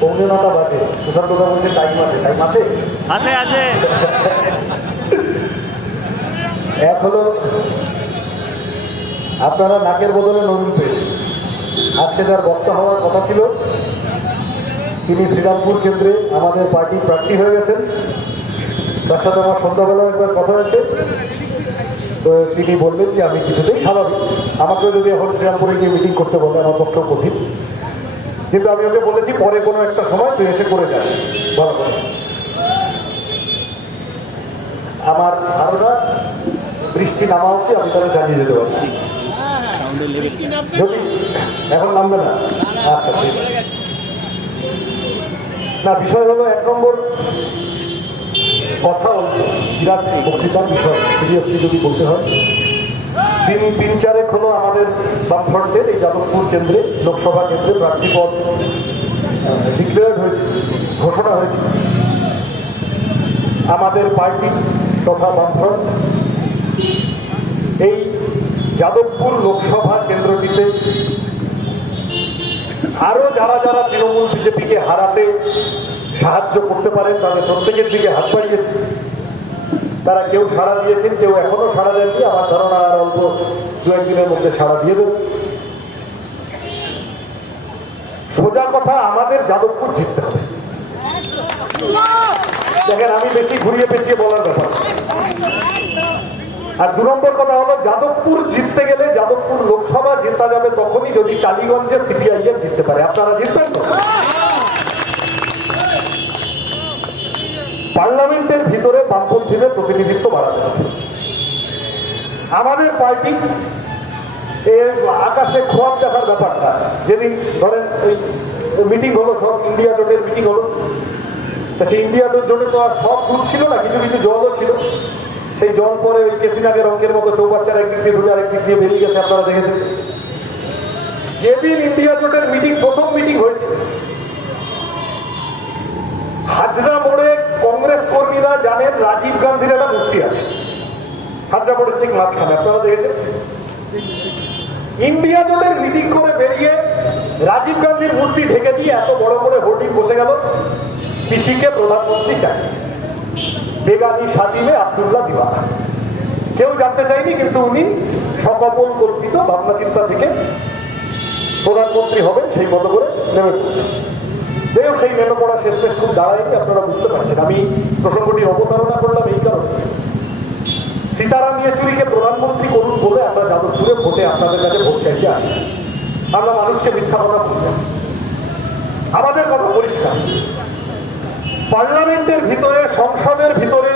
পৌনে নটা বাজে সুশান্ত দা বলছে টাইম আছে টাইম আছে? আছে আছে। এক হলো আপনারা নাকের বদলে নতুন পেয়েছেন। আজকে যার বক্তা হওয়ার কথা ছিল তিনি শ্রীরামপুর কেন্দ্রে আমাদের পার্টি প্রার্থী হয়ে গেছেন। তার সাথে আমার সন্ধ্যাবেলা একবার কথা হয়েছে। তো তিনি বললেন যে আমি কিছুতেই স্বাভাবিক আমাকে যদি এখন শ্রীরামপুরে গিয়ে মিটিং করতে বলে আমার পক্ষেও কঠিন। কিন্তু আমি ওকে বলেছি, পরে কোনো একটা সময় তুই এসে করে যাস। ভালো করে আমার ধারণা, বৃষ্টি নামা অব্দি আমি তাহলে চালিয়ে যেতে পারছি এখন নামবে না। আচ্ছা ঠিক আছে। না, বিষয় হলো এক নম্বর, কথা বলতে। বিরাট বক্তৃতার বিষয়। সিরিয়াসলি যদি বলতে হয়। তিন তিন চারেক হলো আমাদের বামফ্রন্টের এই যাদবপুর কেন্দ্রে লোকসভা কেন্দ্রে প্রার্থী পদ ডিক্লেয়ার হয়েছে, ঘোষণা হয়েছে। আমাদের পার্টি তথা বামফ্রন্ট এই যাদবপুর লোকসভা কেন্দ্রটিতে আরও যারা যারা তৃণমূল বিজেপিকে হারাতে সাহায্য করতে পারেন, তাদের প্রত্যেকের দিকে হাত বাড়িয়েছে। তারা কেউ সাড়া দিয়েছেন, কেউ এখনও সাড়া দেননি। আমার ধারণা, আর অল্প দু একদিনের মধ্যে সাড়া দিয়ে দেবে। সোজা কথা, আমাদের যাদবপুর জিততে হবে। দেখেন, আমি বেশি ঘুরিয়ে পেঁচিয়ে বলার ব্যাপার। আর দু নম্বর কথা হলো, যাদবপুর জিততে গেলে যাদবপুর লোকসভা জেতা যাবে তখনই যদি টালিগঞ্জে সিপিআইএম জিততে পারে। আপনারা জিতবেন তো? পার্লামেন্টের ভিতরে বামপন্থীদের প্রতিনিধিত্ব বাড়াতে হবে। আমাদের পার্টি আকাশে খোয়াব দেখার ব্যাপারটা। যেদিন ধরেন মিটিং হলো, সব ইন্ডিয়া জোটের মিটিং হলো। তা সেই ইন্ডিয়া জোট জোটে তো আর সব দুধ ছিল না, কিছু কিছু জলও ছিল। সেই জল পরে ওই কেসিনাগের অঙ্কের মতো চৌবাচ্চার একদিক দিয়ে ঢুকে আরেকদিক দিয়ে বেরিয়ে গেছে, আপনারা দেখেছেন। যেদিন ইন্ডিয়া জোটের মিটিং প্রথম মিটিং হয়েছে রাজীব গান্ধীর একটা মূর্তি আছে। হাজরা ঠিক মাঝখানে, আপনারা দেখেছেন? ইন্ডিয়া জোটের মিটিং করে বেরিয়ে রাজীব গান্ধীর মূর্তি ঢেকে দিয়ে এত বড় করে হোর্ডিং বসে গেল পিসিকে প্রধানমন্ত্রী চাই। বেগানি সাদিমে আবদুল্লাহ দিওয়ানা। কেউ জানতে চাইনি, কিন্তু উনি সকপল কল্পিত ভাবনা চিন্তা থেকে প্রধানমন্ত্রী হবেন, সেই মতো করে নেমে পড়লেন। যাই হোক সেই নেমে পড়া শেষ পেশ খুব দাঁড়ায়নি, আপনারা বুঝতে পারছেন। আমি প্রসঙ্গটি অবতারণা করলাম এই কারণে। সীতারাম ইয়েচুরিকে প্রধানমন্ত্রী করুন বলে আমরা যাদবপুরে ভোটে আপনাদের কাছে ভোট চাইতে আসি। আমরা মানুষকে মিথ্যা কথা বলতাম আমাদের কথা পরিষ্কার। পার্লামেন্টের ভিতরে, সংসদের ভিতরে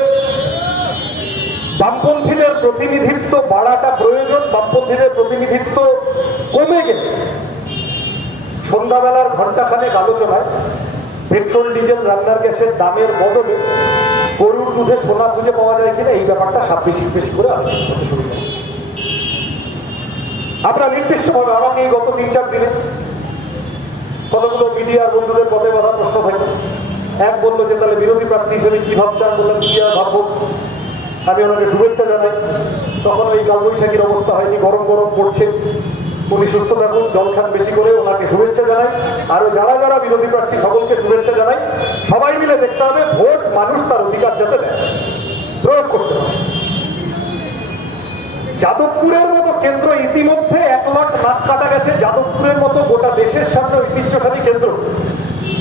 বামপন্থীদের প্রতিনিধিত্ব বাড়াটা প্রয়োজন, বামপন্থীদের প্রতিনিধিত্ব কমে গেলে সন্ধ্যাবেলার ঘন্টাখানেক আলোচনায় পেট্রোল, ডিজেল, রান্নার গ্যাসের দামের বদলে গরুর দুধে সোনা খুঁজে পাওয়া যায় কিনা এই ব্যাপারটা সাপ বেশি বেশি করে আলোচনা করতে শুরু করি আমরা নির্দিষ্টভাবে আমাকে এই গত তিন চার দিনে কতগুলো মিডিয়ার বন্ধুদের পদে বাধা প্রশ্ন থাকে এক বলল যে, তাহলে বিরোধী প্রার্থী হিসেবে কি ভাবছেন? বললেন কি আর ভাববো। আমি ওনাকে শুভেচ্ছা জানাই। তখন ওই কালবৈশাখীর অবস্থা হয়নি, গরম গরম পড়ছে। উনি সুস্থ থাকুন, জল খান বেশি করে, ওনাকে শুভেচ্ছা জানাই। আরও যারা যারা বিরোধী প্রার্থী, সকলকে শুভেচ্ছা জানাই। সবাই মিলে দেখতে হবে, ভোট মানুষ তার অধিকার যাতে দেয় প্রয়োগ করতে হবে। যাদবপুরের মতো কেন্দ্র ইতিমধ্যে এক লাখ নাক কাটা গেছে। যাদবপুরের মতো গোটা দেশের সামনে ঐতিহ্যশালী কেন্দ্র।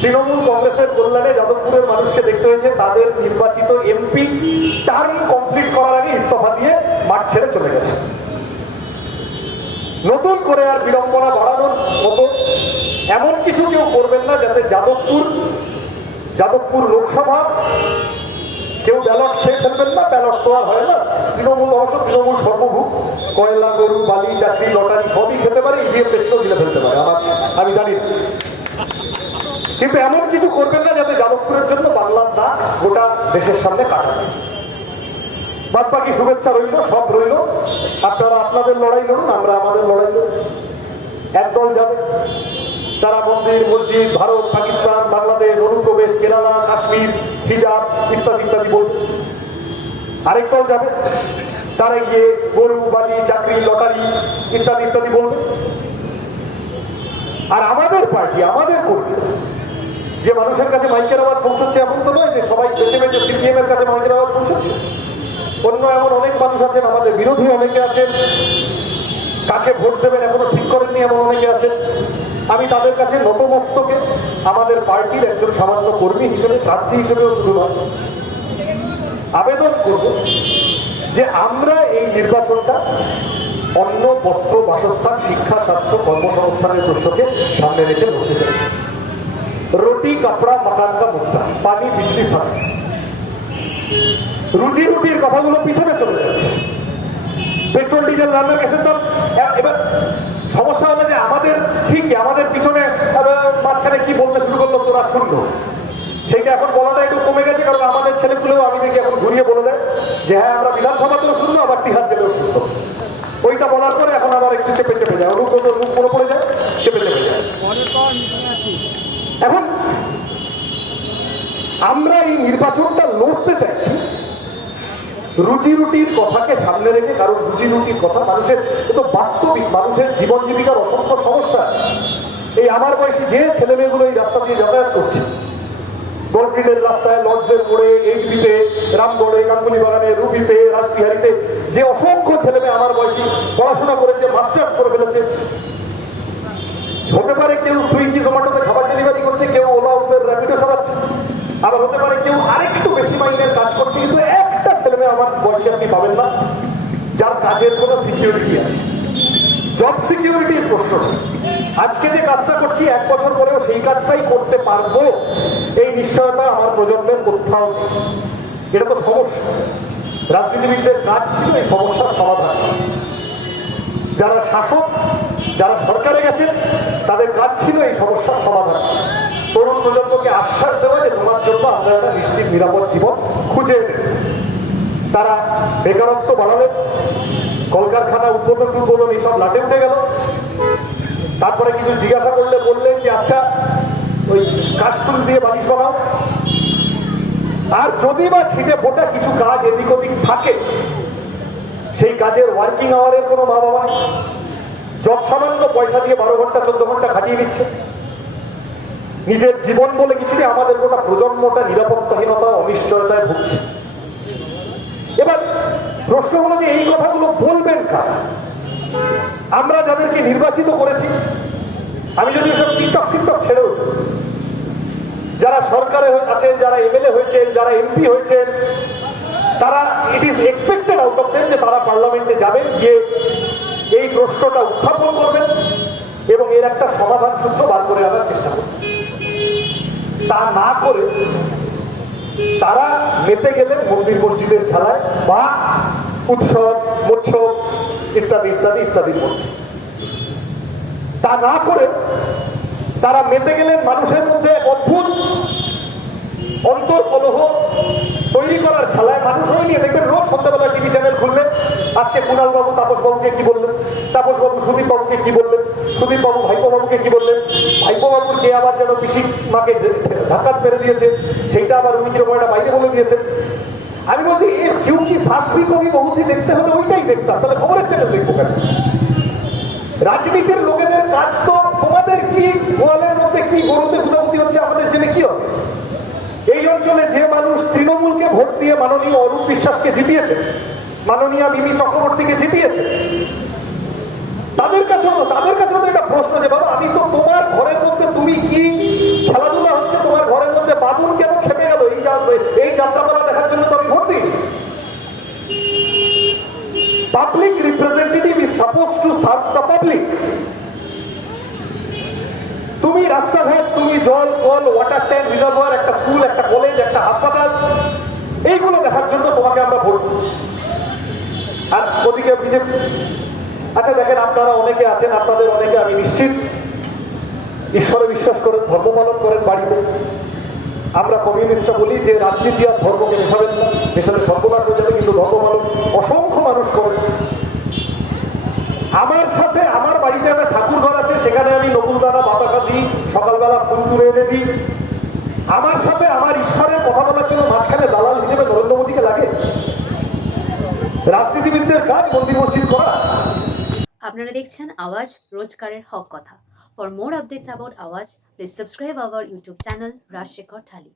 তৃণমূল কংগ্রেসের কল্যাণে যাদবপুরের মানুষকে দেখতে হয়েছে, তাদের নির্বাচিত এমপি টার্ম কমপ্লিট করার আগে ইস্তফা দিয়ে মাঠ ছেড়ে চলে গেছে। নতুন করে আর বিড়ম্বনা বাড়ানোর মতো এমন কিছু কেউ করবেন না যাতে যাদবপুর যাদবপুর লোকসভা, কেউ ব্যালট খেয়ে ফেলবেন না, ব্যালট তো আর হয় না। তৃণমূল অবশ্য তৃণমূল সর্বভূক কয়লা, গরু, বালি, চাকরি, লটারি সবই খেতে পারে, ইভিএম পেস্টও গিলে ফেলতে পারে, আমার আমি জানি কিন্তু এমন কিছু করবেন না যাতে যাদবপুরের জন্য বাংলার না গোটা দেশের সামনে কাটা বাদ বাকি শুভেচ্ছা রইল, সব রইল। আপনারা আপনাদের লড়াই লড়ুন, আমরা আমাদের লড়াই লড়ুন। একদল যাবে। তারা মন্দির, মসজিদ, ভারত, পাকিস্তান, বাংলাদেশ, অনুপ্রবেশ, কেরালা, কাশ্মীর, হিজাব ইত্যাদি ইত্যাদি বলবে আরেক দল যাবে। তারা গিয়ে গরু, বালি, চাকরি, লটারি ইত্যাদি ইত্যাদি বলবে। আর আমাদের পার্টি, আমাদের কর্মী, যে মানুষের কাছে মাইকের আওয়াজ পৌঁছচ্ছে, এমন তো নয় যে সবাই বেছে বেছে সিপিএম এর কাছে মাইকের আওয়াজ পৌঁছচ্ছে। অন্য এমন অনেক মানুষ আছেন, আমাদের বিরোধী অনেকে আছেন। কাকে ভোট দেবেন এখনও ঠিক করেননি এমন অনেকে আছেন। আমি তাদের কাছে নতমস্তকে আমাদের পার্টির একজন সামান্য কর্মী হিসেবে, প্রার্থী হিসেবেও শুধু নয়, আবেদন করব যে আমরা এই নির্বাচনটা অন্য বস্ত্র, বাসস্থান, শিক্ষা, স্বাস্থ্য, কর্মসংস্থানের প্রশ্নকে সামনে রেখে লড়তে চাইছি। রুটি, কাপড়া মকান কা মুদ্রা, পানি, বিজলি সাথে রুজি রুটির কথাগুলো পিছনে চলে যাচ্ছে। পেট্রোল ডিজেল রান্না গ্যাসের দাম এবার সমস্যা হলো যে আমাদের ঠিকই আমাদের পিছনে মাঝখানে কি বলতে শুরু করল তোরা শুনলো। সেইটা এখন বলাটা একটু কমে গেছে কারণ আমাদের ছেলেগুলোও আমি দেখি এখন ঘুরিয়ে বলে দেয় যে হ্যাঁ আমরা বিধানসভাতেও শুনলো আবার তিহার জেলেও শুনলো। ওইটা বলার পরে এখন আবার একটু চেপে চেপে যায়। রূপ রূপ পুরো পড়ে যায় চেপে চেপে যায়। এখন আমরা এই নির্বাচনটা লড়তে চাইছি রুজি রুটির কথাকে সামনে রেখে কারণ রুজি রুটির কথা মানুষের তো বাস্তবিক মানুষের জীবন জীবিকার অসংখ্য সমস্যা আছে। এই আমার বয়সী যে ছেলে মেয়েগুলো এই রাস্তা দিয়ে যাতায়াত করছে গোলগ্রিনের রাস্তায়, লঞ্চের মোড়ে এইচবিতে রামগড়ে, গাঙ্গুলি বাগানে, রুবিতে, রাসবিহারিতে, যে অসংখ্য ছেলে মেয়ে আমার বয়সী পড়াশোনা করেছে, মাস্টার্স করে ফেলেছে, হতে পারে কেউ সুইগি, জোম্যাটোতে খাবার ডেলিভারি করছে, কেউ ওলা, উবের, র্যাপিডো চালাচ্ছে, আবার হতে পারে কেউ আরেকটু বেশি মাইনের কাজ করছে, কিন্তু ছেলে মেয়ে আমার বয়সে আপনি পাবেন না। যার কাজের কোনো সিকিউরিটি আছে। জব সিকিউরিটির প্রশ্ন। আজকে যে কাজটা করছি, এক বছর পরেও সেই কাজটাই করতে পারব, এই নিশ্চয়তা আমার প্রজন্মের কোথাও এটা তো সমস্যা। রাজনীতিবিদদের কাজ ছিল এই সমস্যার সমাধান। যারা শাসক, যারা সরকারে গেছেন, তাদের কাজ ছিল এই সমস্যার সমাধান। তরুণ প্রজন্মকে আশ্বাস দেওয়া যে তোমার জন্য আমরা একটা নিশ্চিত নিরাপদ জীবন খুঁজে তারা বেকারত্ব বাড়ালেন কলকারখানা উদ্বোধন উদ্বোধন এইসব লাটে উঠে গেল। তারপরে কিছু জিজ্ঞাসা করলে বললেন যে আচ্ছা ওই কাশফুল দিয়ে বালিশ বানাও। আর যদি বা ছিটে ফোটা কিছু কাজ এদিক ওদিক থাকে, সেই কাজের ওয়ার্কিং আওয়ারের কোনো মা বাবা জব সামান্য পয়সা দিয়ে বারো ঘণ্টা, চোদ্দ ঘণ্টা খাটিয়ে দিচ্ছে। নিজের জীবন বলে কিছু নেই, আমাদের গোটা প্রজন্মটা নিরাপত্তাহীনতা, অনিশ্চয়তায় ভুগছে। এবার প্রশ্ন হলো যে এই কথাগুলো বলবেন কারা? আমরা যাদেরকে নির্বাচিত করেছি, আমি যদি এসব টিকটক টিকটক ছেড়েও যারা সরকারে আছেন, যারা এমএলএ হয়েছেন, যারা এমপি হয়েছেন, তারা it is expected out of them যে তারা পার্লামেন্টে যাবেন, গিয়ে এই প্রশ্নটা উত্থাপন করবেন এবং এর একটা সমাধান সূত্র বার করে আনার চেষ্টা করবেন। তা না করে তারা মেতে গেলে মন্দির মসজিদের খেলায় বা উৎসব, মোৎসব, ইত্যাদি ইত্যাদি, ইত্যাদির মধ্যে। তা না করে তারা মেতে গেলে মানুষের মধ্যে অদ্ভুত অন্তর অন্তর্কলহ তৈরি করার খেলায় মানুষ হয়নি। দেখবেন রোজ সন্ধ্যাবেলা টিভি চ্যানেল আজকে কুণাল বাবু তাপস বাবুকে কি বললেন? তাপস বাবু সুদীপ বাবুকে কি বললেন? সুদীপ বাবু ভাইপো বাবুকে কি বললেন? ভাইপো বাবুর কে আবার যেন পিসি মাকে ধাক্কা মেরে দিয়েছে, সেইটা আবার উনি কীরকম একটা বাইরে বলে দিয়েছে আমি বলছি, এ কেউ কি শাস্ত্রী কবি বহুতি দেখতে হলে ওইটাই দেখতাম, তাহলে খবরের চ্যানেল দেখব কেন? রাজনীতির লোকেদের কাজ তো তোমাদের কি, গোয়ালের মধ্যে কি, গরুতে হুদাহুতি হচ্ছে, আমাদের জেনে কি হবে? এই অঞ্চলে যে মানুষ তৃণমূলকে ভোট দিয়ে মাননীয় অরূপ বিশ্বাসকে জিতিয়েছে মাননীয় মিমি চক্রবর্তীকে জিতিয়েছে। তাদের কাছে তো তাদের কাছেও তো একটা প্রশ্ন যে, বাবা, আমি তো তোমার ঘরের মধ্যে তুমি কি খেলাধুলা হচ্ছে? তোমার ঘরের মধ্যে বাবুন কেন খেপে গেল? এই এই যাত্রাপালা দেখার জন্য তো আমি vote public representative is suppose to serve the public তুমি রাস্তাঘাট, তুমি জল, কল ওয়াটার ট্যাঙ্ক রিজার্ভার একটা স্কুল একটা কলেজ একটা হাসপাতাল, এইগুলো দেখার জন্য তোমাকে ওদিকে বিজেপি আচ্ছা দেখেন, আপনারা অনেকে আছেন, আপনাদের অনেকে আমি নিশ্চিত ঈশ্বরে বিশ্বাস করেন, ধর্ম পালন করেন বাড়িতে। আমরা কমিউনিস্টরা বলি যে রাজনীতি আর ধর্মকে মেশাবেন না। মেশালে সর্বনাশ হয়ে যাবে, কিন্তু ধর্ম পালন অসংখ্য মানুষ করেন। আমার সাথে আমার বাড়িতে একটা ঠাকুর ঘর আছে, সেখানে আমি নকুল দানা বাতাসা দিই, সকালবেলা ফুল তুলে এনে দিই। আমার সাথে আমার ঈশ্বরের কথা বলার জন্য মাঝখানে দালাল হিসেবে নরেন্দ্র মোদীকে লাগে? রাজনীতিবিদদের কাজ মন্দির মসজিদ করা। আপনারা দেখছেন আওয়াজ রোজকারের হক কথা। For more updates about Awaaz please subscribe our YouTube channel Rajshekhar Dhali